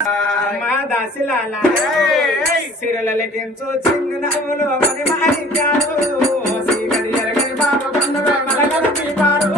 మా దాసిలాల సిరలకించు చిన్న నవ్వులు మరి మారించారు శ్రీగడి ఎరగని బాబ పండుగ మలగల పీపారు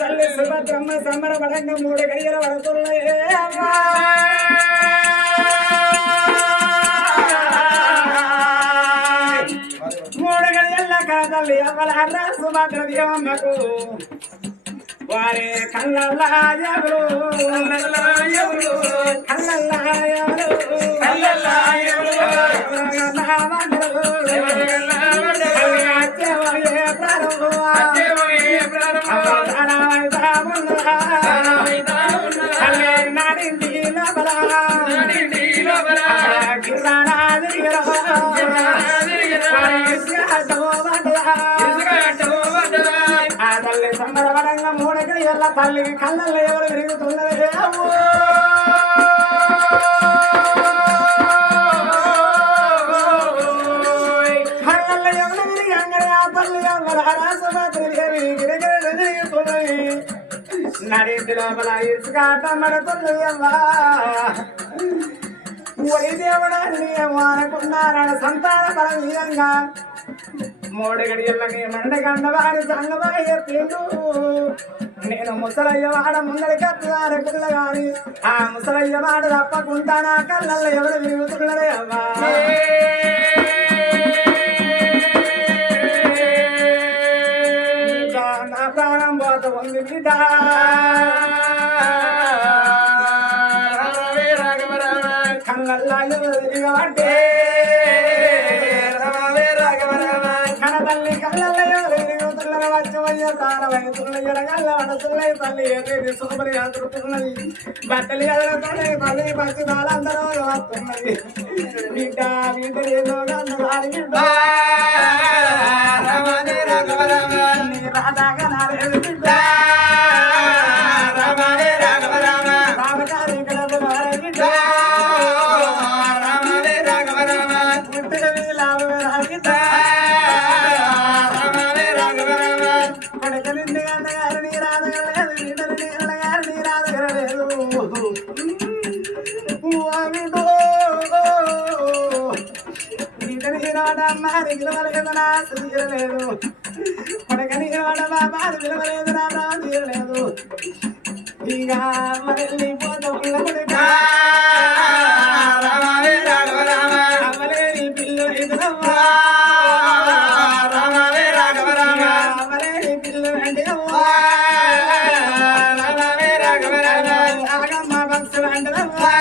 తల్లి సుభద్రమ్మ సంబరపడంగా 3 గడియలు పడుతున్నాయే తల్లి అవ్వల సుభద్ర దేవమ్మకు వారే కళ్ళల్లాయవులు సంబరపడంగా 3 గడియల తల్లికి కళ్ళల్లో ఎవరు విరుగుతున్నది కళ్ళల్లో ఎవరు విరిగంగడి ఆ తల్లి విరుగుతున్నది నడింటి లోపల ఇసుకాట మడుతున్నది అమ్మా వైదేవుడాన్ని అనుకున్నారని సంతాన పరమీయంగా 3 గడియలకి మండగండ వారి సంగమని చెప్పిండు నేను ముసలయ్య వాడ ముందరి కత్తుదారి పిల్ల గాని ఆ ముసలయ్య వాడ తప్పకుండా నా కళ్ళల్లో ఎవరు విరుగుతున్నదే అమ్మా నా ప్రాణం పోత ఉంది బిడ్డ కళ్ళల్లా ఎవరు విరిగబట్టే తల్లి కళ్ళల్లో ఎవరు విరుగుతున్నది వచ్చవయ్య తాళవైతున్న ఎడగల్ల వడసుల్లై తల్లి ఎర్రి సోమరి అదురుతున్నది బట్టలు ఎదురుతున్నాయి తల్లి పచ్చి వాళ్ళందరూ వస్తున్నది బిడ్డ బిడ్డ ఏదో రాధాగా నారేది బిడ్డ రామకారి కడప బిడ్డ పుట్టిన వీలాభ కొడకలింది అన్నగారు నీ రాధగలేదు బిడ్డలు నీ అన్నగారు నీ రాధగలేదు విడు ఇతని రాడమ్మా విలువలేదు నా తీరలేదు కొడకని రాడ బాబాలు విలువలేదు నా తీరలేదు ఇక మళ్ళీ పోతూ అమలేని పిల్లు ఎదురమ్మా అమలేని పిల్లు అంటే ఆగమ్మ భక్తులు అంటారమ్మా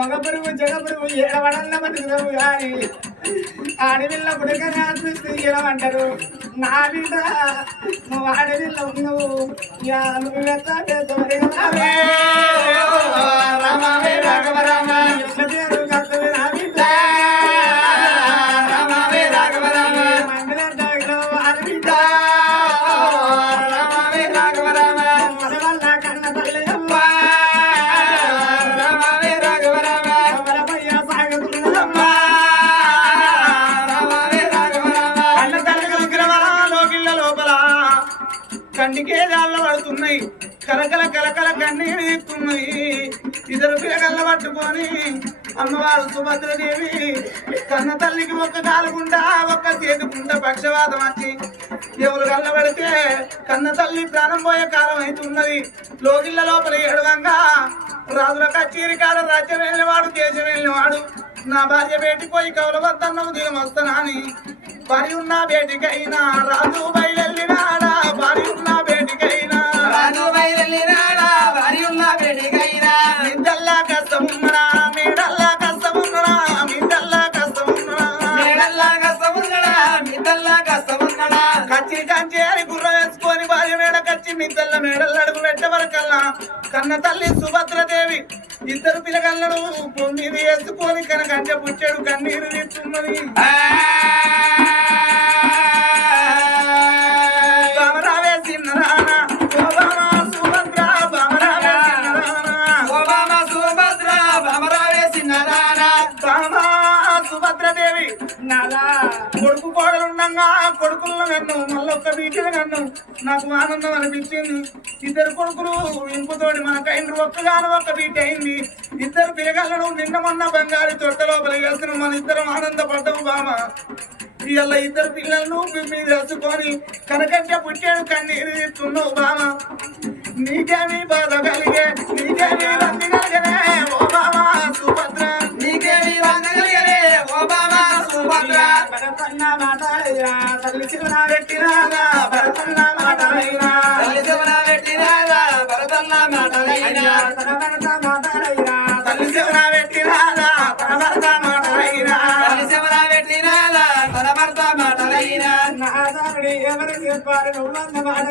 మగ పురుగు జగ పురుగు ఏడవడన్న బతుకుదవు గాని ఆడవిల్ల పుడకని ఆత్మీయ ఏడవంటారు నా బిడ్డ నువ్వు ఆడవిల్ల ఉన్నావు నువ్వు కంటికే దాళ్ళు పడుతున్నాయి కలకల కలకల కన్నీరు తీస్తున్నాయి ఇద్దరు పిల్లగల్ల పట్టుకొని అమ్మవారు సుభద్రదేవి కన్న తల్లికి ఒక్క కాలుకుంటా ఒక్క చేతుకుంటా పక్షవాతం వచ్చి ఎవరు గల్ల పడితే కన్న తల్లి ప్రాణం పోయే కాలం అవుతున్నది లోగిళ్ళ లోపల ఏడవంగా రాజుల కచేరి కాడ రాజ్యం వెళ్ళినవాడు దేశం వెళ్ళినవాడు నా భార్య బేటిపోయి కౌలవద్దన్నవు దిగమొస్తానా అని పరి ఉన్న బేటికైనా రాజు బయలునాడా పరి ఉన్న బేటికైనా రాజు బయలునాడా పరి ఉన్న బేటికైనా మిద్దల్లా కష్టమున్నడా మేడల్లా కష్టమున్నడా మిద్దల్లా కష్టమున్నడా మేడల్లా కష్టమున్నడా మిద్దల్లా కష్టమున్నడా కచ్చి కంచి అని గుర్ర వేసుకొని భార్య మేడ కచ్చి మిద్దల్ల మేడల్ల అడుగు పెట్టవరకల్లా కన్న తల్లి సుభద్రదేవి ఇద్దరు పిల్లగల్లడు మీద వేసుకొని కనకంటే పుట్టాడు కన్నీరు తీస్తున్నది బామరావే చిన్నరానా ఓబామా సుభద్ర బామరావే చిన్నరానా ఓబామా సుభద్ర బామరావే చిన్నరానా బామా సుభద్రదేవి నాలా కొడుకు కోడలుండగా కొడుకులను నన్ను మళ్ళొక్క బీటిని నన్ను నాకు ఆనందం అనిపించింది ఇద్దరు కొడుకులు ఇంపుతోటి మన కైండ్రు ఒక్కగాను ఒక్క బీట్ అయింది ఇద్దరు పిల్లగలను నిన్న మొన్న బంగారు తొట్ట లోపల వేసిన మన ఇద్దరం ఆనందపడ్డాము బామ ఇవాళ ఇద్దరు పిల్లలను మీద వేసుకొని కనకంటే పుట్టాడు కన్నీరు తీస్తున్నావు బామ నీకేమీ బాధ కలిగే నీకేమీ రంది కలిగనే ఓ బామా సుభద్ర నీకేమి వందగలిగలే ఓబామా సుభద్ర భరతన్న మాటలైనా తల్లి శివన పెట్టినాగా భరతన్న మాటలైనా తల్లి శివన పెట్టినాగా భరతన్న మాటలైనా తన భరత మాటలైనా తల్లి శివన పెట్టినాగా తన భరత మాటలైనా తల్లి శివన పెట్టినాగా తన భర్త మాటలైనా నా దారుడి ఎవరు చెప్పారు నువ్వన్న మాట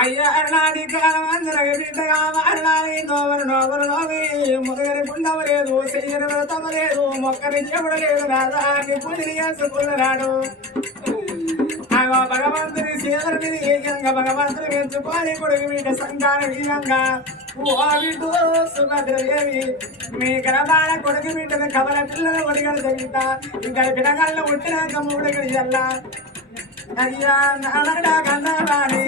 అయ్యా నాడి కాలమందరగ బిడ్డగా మారడాలి నోవరు నోవరు నోవి మొదగరి పుండవ లేదు చెయ్యని వ్రతమ లేదు మొక్కని చెవుడు లేదు రాజాన్ని పూజ చేసుకున్నాడు అగో భగవంతుని శివరుని ఏకంగా భగవంతుని పెంచుకొని కొడుకు బిడ్డ సంతాన వీయంగా ఓ బిడ్డు సుభద్రదేవి మీ గర్భాల కొడుకు బిడ్డను కవల పిల్లలు ఒడిగలు తగ్గితా ఇంకా పిల్లగాళ్ళు పుట్టినాక మూడు గడియల్లా అయ్యా నాడా గంధవాణి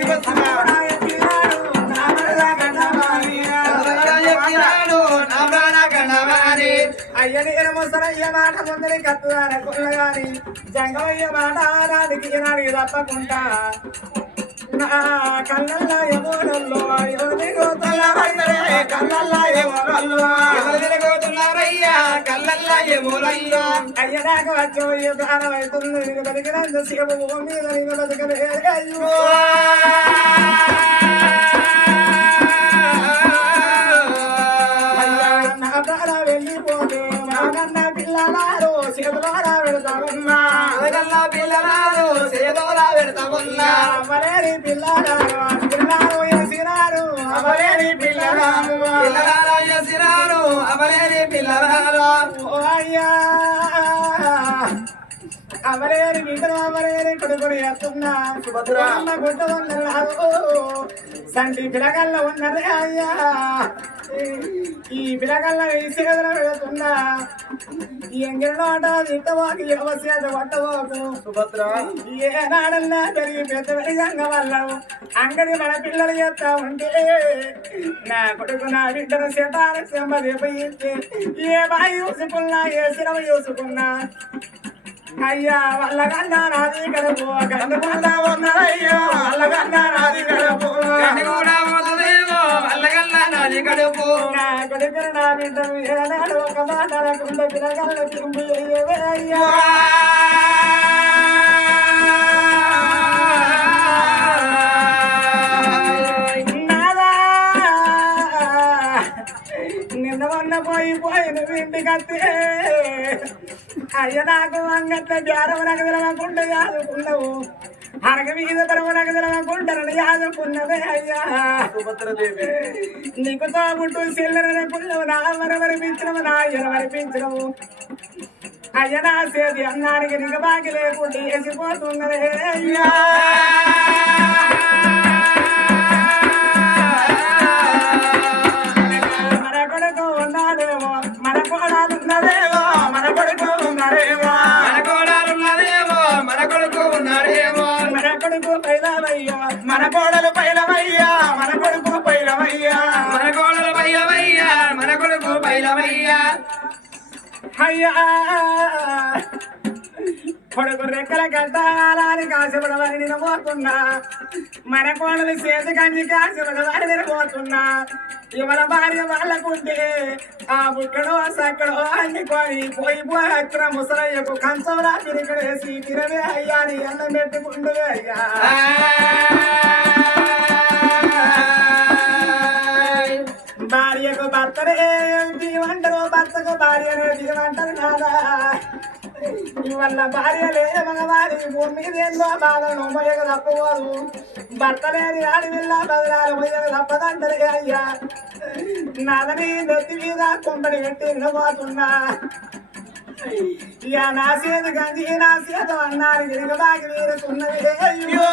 అయ్యని ముసరయ్య మాట ముందరి కత్తుదాన కొల్లగాని జంగమయ్య మాట నాదికి నాడికి తప్పకుండా నా కళ్ళల్లో ఏమోనల్లో ఎవరి కళ్ళల్లో ఎవరుతున్నారయ్యా కళ్ళల్లా ఏమోలయ్యా అయ్యదాకా వచ్చి ప్రాణం అవుతుంది నేను బతికినంత సేపు భూమి మీద నేను బతకలేదు అయ్యో నా ప్రాణ వెళ్ళిపోతే నాకన్న పిల్లలారు చేతులారా పెడతామన్నా పిల్లలారు సేదోలా పెడతామన్నా అమరేరి పిల్లలారు పిల్లలు వేసినారు అమరేరి పిల్లలారు పిల్లలారా చేసినారు అమలేని పిల్లరాలు ఓ అయ్యా అమరేని బిడ్డను అమరేని కొడుకుని ఎత్తున్నా సుభద్ర. గుడ్డ ఉన్నాడు సంటి పిలగల్లో ఉన్నదే అయ్యా ఈ పిలగల్ల వేసి పెడుతున్నా ఎంగిరినోట తిట్టబోకు యువసేత కొట్టబోకు సుభద్ర ఏనాడన్నా పెరిగి పెద్దడి గంగ వల్ల అంగడి మన పిల్లలు చేస్తా ఉంటే నా కొడుకు నా బిడ్డను శతాన చెంబదిపోయితే ఏ బాయి చూసుకున్నా ఏ సిరమ చూసుకున్నా అయ్యా వల్లగన్నా నాది గడపు గండుకుండా ఉన్నదయ్యా వల్లగన్నా నాది గడపు గండి కూడా పోతుందేమో వల్లగల్లా నాది కడుపు నా కొడుకును నా బిడ్డను ఏనాడు ఒక మాట అనకుండా పిలగల్ల తింపు అయ్యవే అయ్యా నాదా నిన్న మొన్న పోయిన ఇంటికత్తే అయ్య నాకు అంగట్ల జారం నాకు తెలవకుండా యాదుకున్నావు అరగ మీద పరము నాకు తెలవకుండా యాదుకున్నవే అయ్యా సుభద్రదేవి నీకు తోబుట్టు చెల్లెనకున్నావు నా వరవరిపించినవు నా ఎరవరిపించినవు అయ్య నా సేది అన్నానికి నీకు బాకి లేకుండా వేసిపోతున్నదే అయ్యా మన కొడుకు ఉన్నాడేమో మన కోడాలున్నదేమో మన కొడుకు ఉన్నాడేమో మన కోడలున్నదేమో మన కొడుకు ఉన్నాడేమో మన కొడుకు పైలవయ్యా మన కోడలు పైలవయ్యా మన కొడుకు పైలవయ్యా మన కోడలు బయలవయ్యా మన కొడుకు బయలవయ్యా అయ్యా కొడుకు రెక్కల కట్టాలని కాశపడవని నేను పోతున్నా మన కోడలు చేతి కంచి కాశపడవని నేను పోతున్నా ఇవాళ భార్య వాళ్ళకుంటే ఆ బుక్కడో సక్కడో అన్నికొని పోయి అక్కడ ముసలయ్యకు కంచంలా తిరిగడేసి తిరవే అయ్యా అని అన్నం పెట్టుకుంటువే అయ్యా భార్యకు భర్తనే జీవంటారు భర్తకు భార్యనే జీవంటారు నాదా ఇవల్ల భార్య లేదు మగవారి భూమి మీద ఎన్నో బాధను మొయ్యక తప్పవారు భర్త లేని ఆడి వెళ్ళ బదలాలు మొయ్యక తప్పదంటారు అయ్యా నాదని నెత్తి మీద కుంపడి పెట్టి నిలబోతున్నా ఇక నా చేతి గంజి నా చేత అన్నారు తిరిగి బాగి వీరుతున్నది అయ్యో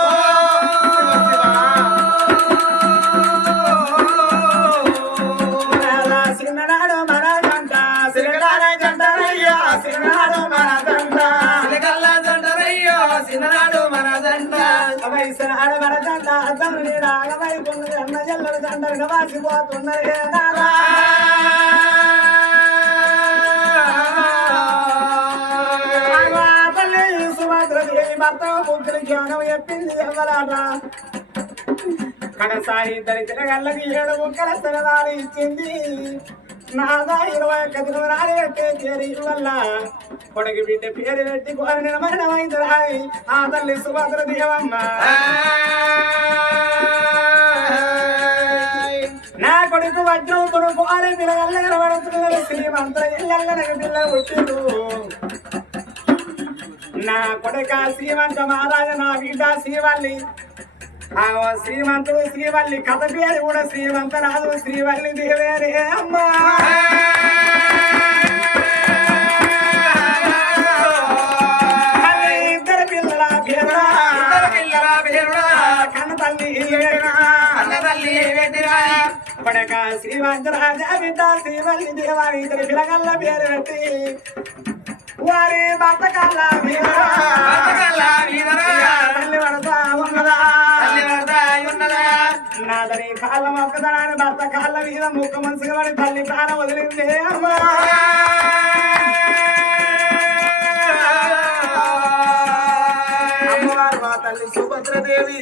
చిన్ననాడు మన జంట సిరగాల జంటయ్యా చిన్ననాడు మన జంట సిలకల్లా జంటరయ్యో చిన్ననాడు మన జంట వయసునాడు మన జంట అద్దము నీడ అగవైపున్నది అన్న జల్లడు జంటలుగా వాసిపోతున్నది నాదా తల్లి సుభద్రదేవి భర్త బుద్ధులు జ్ఞానం చెప్పింది ఎవరాట కడసారి ఇద్దరి తిరగల్లకి 7 ముక్కల స్థలాలు ఇచ్చింది నాదా 21 దినవరాలు పెట్టే చేరి వల్ల కొడుకు బిడ్డ పేరు పెట్టి కోరి నిలబడమైంది ఆ తల్లి సుభద్ర దేవమ్మ నా కొడుకు వజ్రం కొడుకు అరే పిల్లగల్ల కనబడుతున్నారు శ్రీమంతుల ఇళ్ళ పిల్ల వచ్చిండు నా కొడుక శ్రీమంత మహారాజ నా బిడ్డ శ్రీవల్లి శ్రీమంతుడు శ్రీవల్లి కథ పేరు కూడా శ్రీమంతరాజు శ్రీవల్లి దేవేరే అమ్మా ఇద్దరు పిల్లల పేరు కన్న తల్లి అన్న తల్లి పెట్టిరా కొడక శ్రీమంతరాజ బిడ్డ శ్రీవల్లి దేవారి ఇద్దరు పిల్లగల్ల పేరు పెట్టి వారి బతకల్ల బతకల్లా వీరరా తల్లి పడతా ఉన్నదా తల్లి వరదా ఉన్నదా నాదని కాళ్ళ మొక్కదనాన్ని భర్త కాళ్ళ మీద ముక్క మనసుగా పడి తల్లి ప్రాణం వదిలింది అమ్మా అమ్మవారు మా తల్లి సుభద్రదేవి